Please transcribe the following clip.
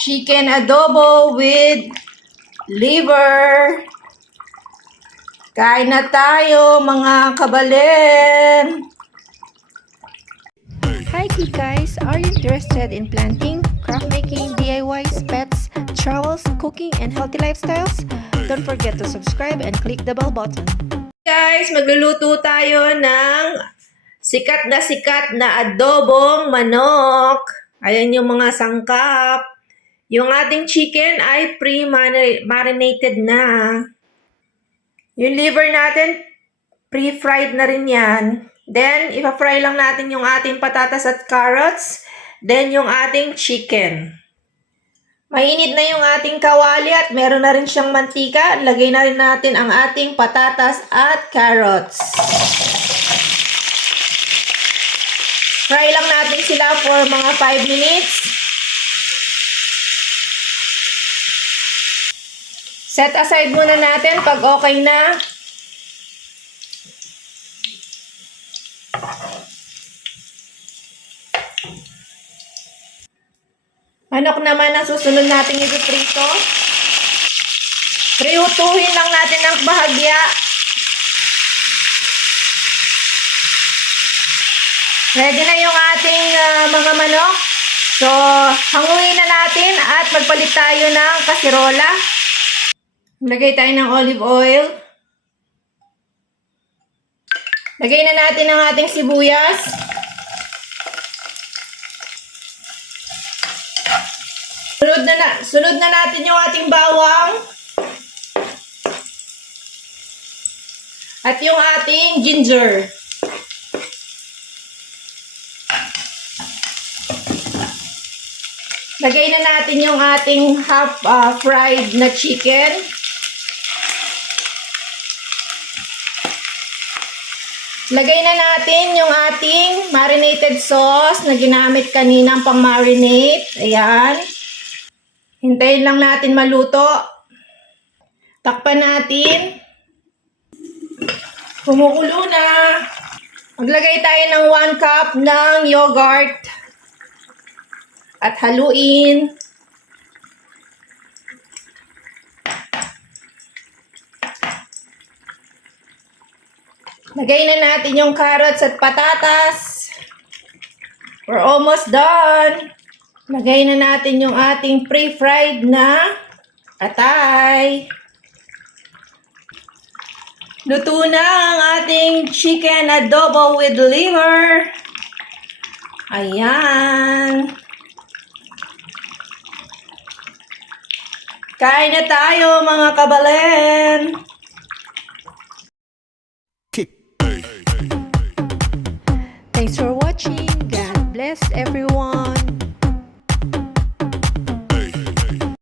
chicken adobo with liver. Kain na tayo mga kabalen. Hi guys, are you interested in planting, craft making, DIYs, pets, travels, cooking, and healthy lifestyles? Don't forget to subscribe and click the bell button. Guys, magluluto tayo ng sikat na adobong manok. Ayan yung mga sangkap. Yung ating chicken ay pre-marinated na. Yung liver natin, pre-fried na rin yan. Then, ipa-fry lang natin yung ating patatas at carrots. Then, yung ating chicken. Mainit na yung ating kawali at meron na rin siyang mantika. Lagay na rin natin ang ating patatas at carrots. Fry lang natin sila for mga 5 minutes. Set aside muna natin pag okay na. Manok naman ang susunod natin ipiprito. Prihutuhin lang natin ng bahagya. Ready na yung ating mga manok. So, hanguin na natin at magpalit tayo ng kasirola. Lagay tayo ng olive oil. Lagay na natin ang ating sibuyas. Sunod na natin yung ating bawang. At yung ating ginger. Lagay na natin yung ating half fried na chicken. Lagay na natin yung ating marinated sauce na ginamit kaninang pang marinate. Ayan. Hintayin lang natin maluto. Takpan natin. Kumukulo na. Maglagay tayo ng 1 cup ng yogurt. At haluin. Lagay na natin yung carrots at patatas. We're almost done. Lagay na natin yung ating pre-fried na atay. Luto na ang ating chicken adobo with liver. Ayan. Kain na tayo mga kabalen. Thanks for watching. God bless everyone.